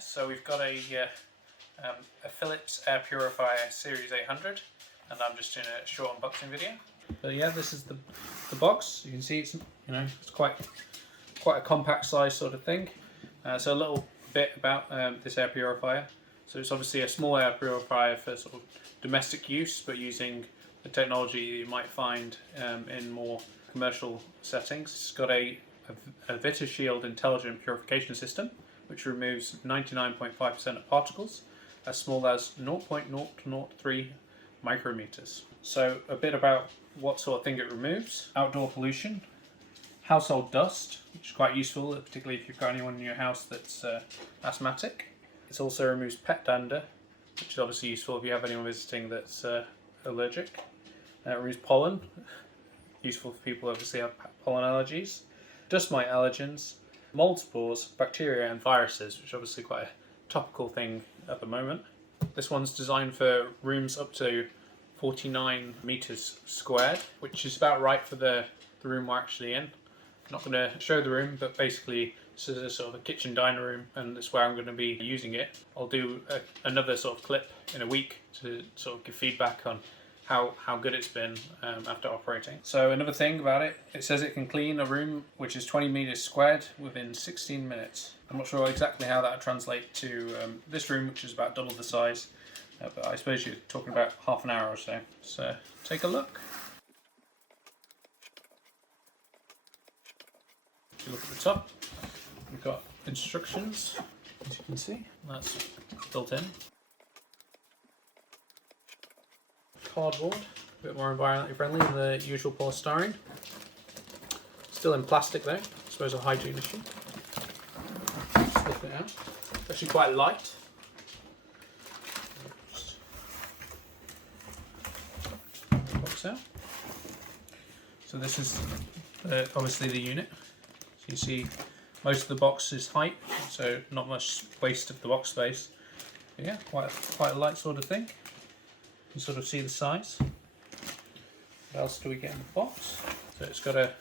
So we've got a Philips Air Purifier Series 800, and I'm just doing a short unboxing video. But yeah, this is the box. You can see it's it's quite a compact size sort of thing. So a little bit about this air purifier. So it's obviously a small air purifier for sort of domestic use, but using the technology you might find in more commercial settings. It's got a VitaShield intelligent purification system, which removes 99.5% of particles as small as 0.003 micrometers. So a bit about what sort of thing it removes: outdoor pollution, household dust, which is quite useful, particularly if you've got anyone in your house that's asthmatic. It also removes pet dander, which is obviously useful if you have anyone visiting that's allergic. It removes pollen, useful for people who obviously have pollen allergies, dust mite allergens, mold spores, bacteria and viruses, which is obviously quite a topical thing at the moment. This one's designed for rooms up to 49 meters squared, which is about right for the room we're actually in. I'm not going to show the room, but basically this is a sort of a kitchen diner room, and that's where I'm going to be using it. I'll do another sort of clip in a week to sort of give feedback on how good it's been after operating. So another thing about it, it says it can clean a room which is 20 meters squared within 16 minutes. I'm not sure exactly how that would translate to this room, which is about double the size, but I suppose you're talking about half an hour or so. So take a look. If you look at the top, we've got instructions, as you can see, that's built in. Cardboard, a bit more environmentally friendly than the usual polystyrene. Still in plastic though, I suppose a hygiene issue. Just lift it out. It's actually quite light. Just box out. So this is obviously the unit. So you see most of the box is height, so not much waste of the box space. But yeah, quite a light sort of thing. You can sort of see the size. What else do we get in the box? So it's got a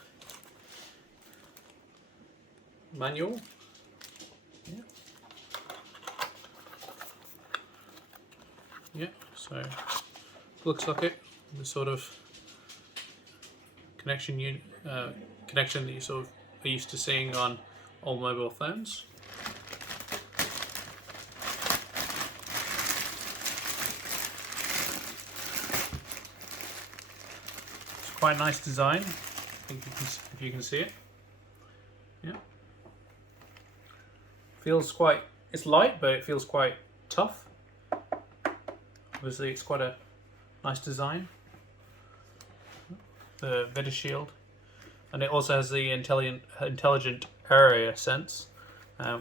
manual. Yeah, so plug socket, the sort of connection that you sort of are used to seeing on old mobile phones. Quite a nice design, I think if you can see it. Yeah. It's light, but it feels quite tough. Obviously it's quite a nice design. The VitaShield. And it also has the intelligent area sense,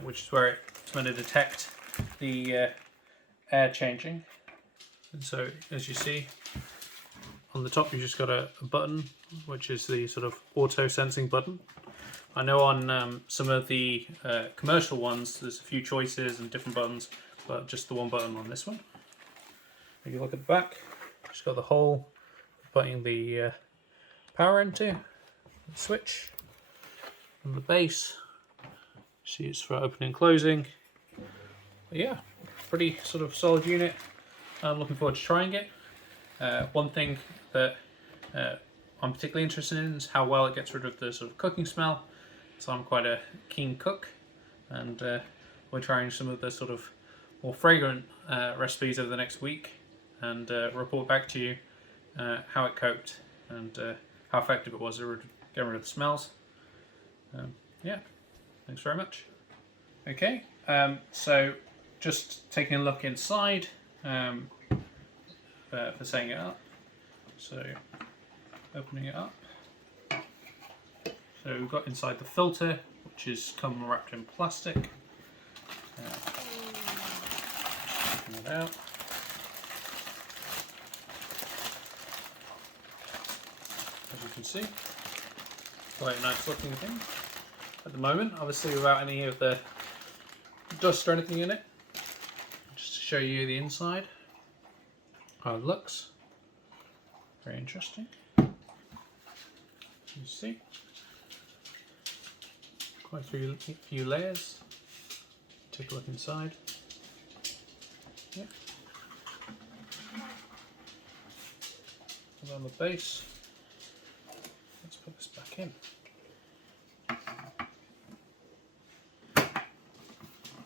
which is where it's going to detect the air changing. And so as you see, on the top you've just got a button, which is the sort of auto sensing button. I know on some of the commercial ones there's a few choices and different buttons, but just the one button on this one. If you look at the back, just got the hole for putting the power into, the switch, and the base. See, it's for opening and closing. But yeah, pretty sort of solid unit. I'm looking forward to trying it. One thing that I'm particularly interested in is how well it gets rid of the sort of cooking smell. So I'm quite a keen cook, and we're trying some of the sort of more fragrant recipes over the next week, and report back to you how it coped and how effective it was at getting rid of the smells. Yeah, thanks very much. Okay, so just taking a look inside for setting it up. So opening it up. So we've got inside the filter, which is come wrapped in plastic. Taking it out. As you can see, quite a nice looking thing. At the moment, obviously without any of the dust or anything in it. Just to show you the inside, how it looks. Very interesting. You see, quite a few layers. Take a look inside. put it on the base. Let's put this back in.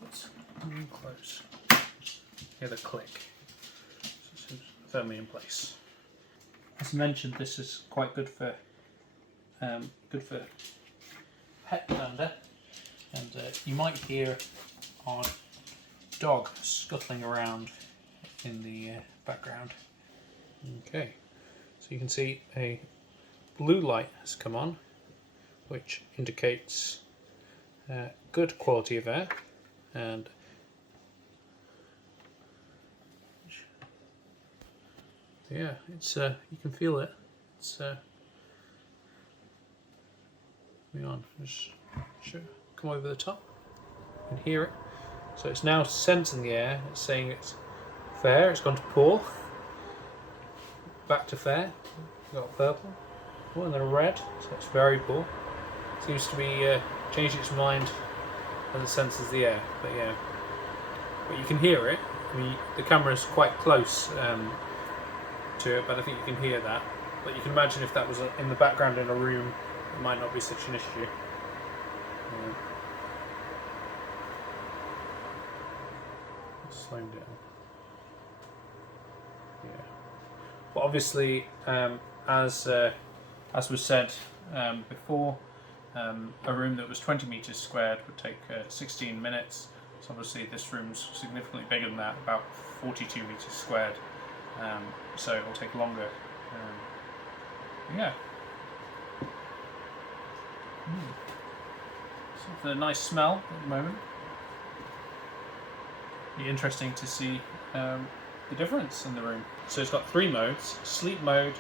Let's close. Hear the click. So it's firmly in place. As mentioned, this is quite good for pet dander, and you might hear our dog scuttling around in the background. Okay, so you can see a blue light has come on, which indicates good quality of air, and yeah, it's you can feel it. It's hang on, just come over the top. You can hear it. So it's now sensing the air. It's saying it's fair. It's gone to poor. Back to fair. We've got purple. Oh, and then a red. So it's very poor. Seems to be changed its mind as it senses the air. But yeah, but you can hear it. I mean, the camera is quite close to it, but I think you can hear that. But you can imagine if that was in the background in a room, it might not be such an issue. Slow down. Yeah. But obviously, as was said before, a room that was 20 meters squared would take 16 minutes. So obviously this room's significantly bigger than that, about 42 meters squared. So it will take longer. Yeah. It's a nice smell at the moment. Be interesting to see the difference in the room. So it's got 3 modes: sleep mode,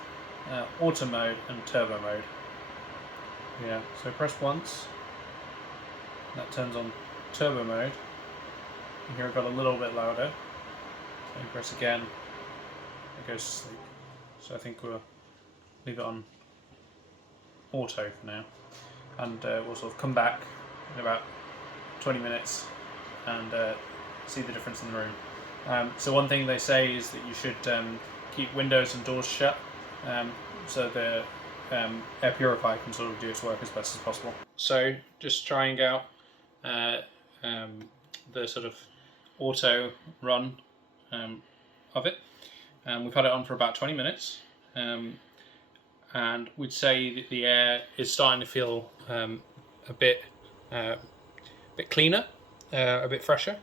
auto mode, and turbo mode. Yeah, so press once, that turns on turbo mode. You hear it got a little bit louder. So you press again, it goes to sleep. So I think we'll leave it on auto for now, and we'll sort of come back in about 20 minutes and see the difference in the room. So one thing they say is that you should keep windows and doors shut, so the air purifier can sort of do its work as best as possible. So just trying out the sort of auto run of it. We've had it on for about 20 minutes, and we'd say that the air is starting to feel a bit cleaner, a bit fresher.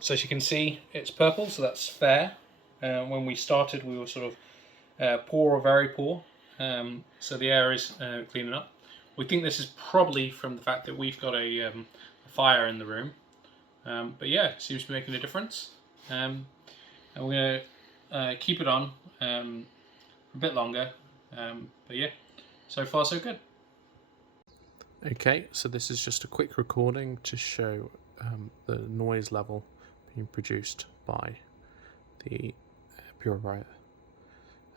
So as you can see, it's purple, so that's fair. When we started, we were sort of poor or very poor, so the air is cleaning up. We think this is probably from the fact that we've got a fire in the room, but yeah, it seems to be making a difference. And we're going to keep it on a bit longer, but yeah, so far so good. Okay, so this is just a quick recording to show the noise level being produced by the purifier.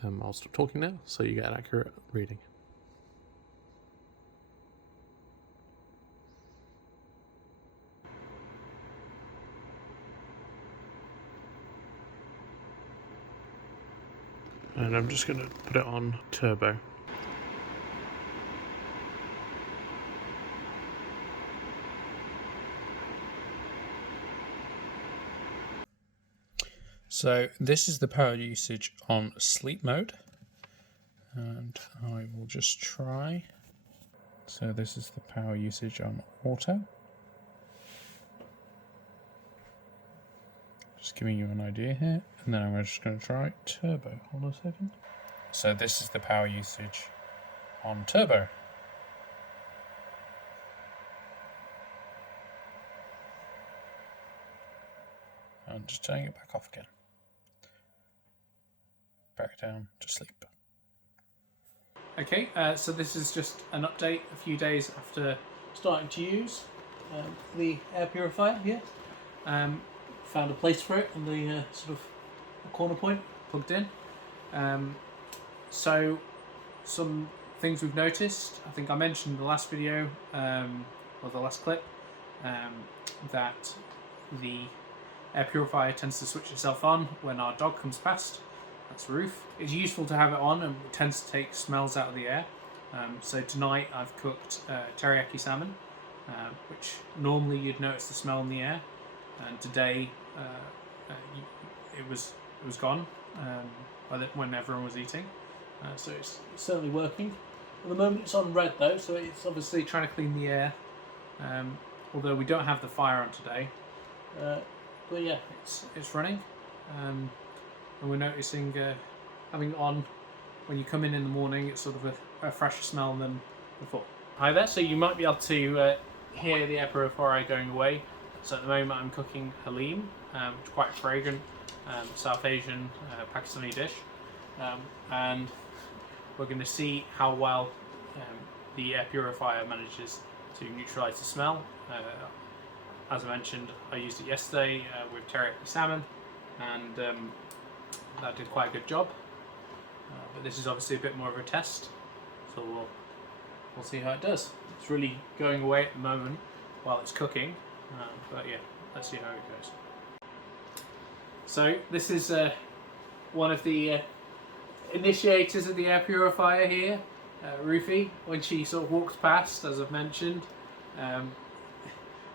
I'll stop talking now so you get an accurate reading. And I'm just going to put it on turbo. So this is the power usage on sleep mode, and I will just try. So this is the power usage on auto. Just giving you an idea here, and then I'm just going to try turbo. Hold on a second. So this is the power usage on turbo. And just turning it back off again. Back down to sleep. Okay, so this is just an update a few days after starting to use the air purifier here. Found a place for it on the sort of corner point, plugged in. So some things we've noticed, I think I mentioned in the last video, or the last clip, that the air purifier tends to switch itself on when our dog comes past. That's the roof. It's useful to have it on, and it tends to take smells out of the air. So tonight I've cooked teriyaki salmon, which normally you'd notice the smell in the air, and today it was gone when everyone was eating. So it's certainly working. At the moment it's on red though, so it's obviously trying to clean the air. Although we don't have the fire on today, but yeah, it's running, and we're noticing having it on when you come in the morning. It's sort of a fresher smell than before. Hi there. So you might be able to hear the air purifier going away. So at the moment I'm cooking Haleem, which is quite a fragrant South Asian Pakistani dish, and we're going to see how well the air purifier manages to neutralise the smell. As I mentioned, I used it yesterday with teriyaki salmon, and that did quite a good job. But this is obviously a bit more of a test, so we'll see how it does. It's really going away at the moment while it's cooking, but yeah, let's see how it goes. So this is one of the initiators of the air purifier here, Rufi. When she sort of walks past, as I've mentioned,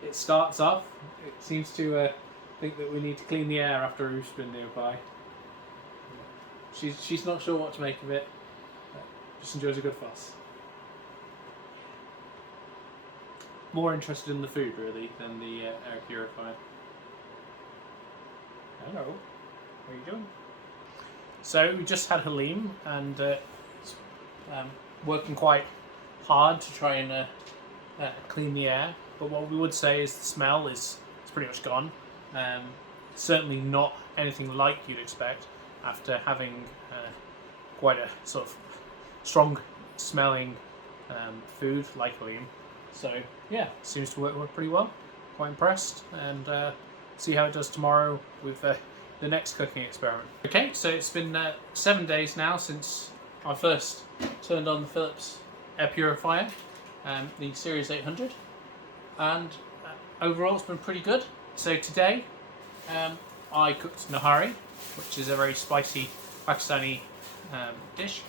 it starts off. It seems to think that we need to clean the air after Ruth's been nearby. She's not sure what to make of it. Just enjoys a good fuss. More interested in the food really than the air purifier. Hello, what are you doing? So we just had Haleem, and working quite hard to try and clean the air. But what we would say is the smell is pretty much gone. Certainly not anything like you'd expect after having quite a sort of strong smelling food like Haleem. So yeah, seems to work pretty well. Quite impressed, and see how it does tomorrow with the next cooking experiment. Okay, so it's been 7 days now since I first turned on the Philips Air Purifier, the Series 800, and overall it's been pretty good. So today I cooked nahari, which is a very spicy Pakistani dish.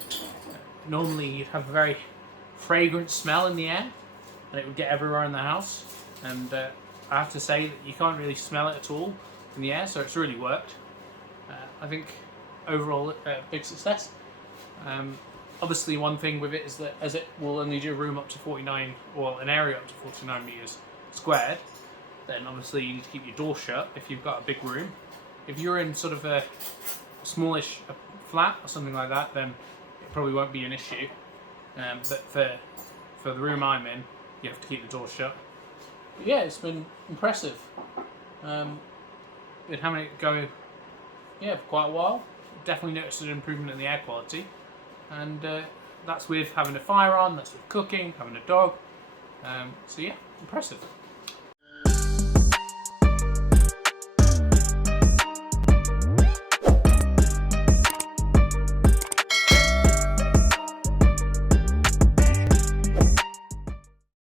Normally you'd have a very fragrant smell in the air, and it would get everywhere in the house, and I have to say that you can't really smell it at all in the air, so it's really worked. I think overall big success. Obviously one thing with it is that as it will only do a room up to 49, or an area up to 49 meters squared, then obviously you need to keep your door shut if you've got a big room. If you're in sort of a smallish flat or something like that, then it probably won't be an issue. But for the room I'm in, you have to keep the door shut. But yeah, it's been impressive. Been having it go for quite a while. Definitely noticed an improvement in the air quality, and that's with having a fire on, that's with cooking, having a dog. So yeah, impressive.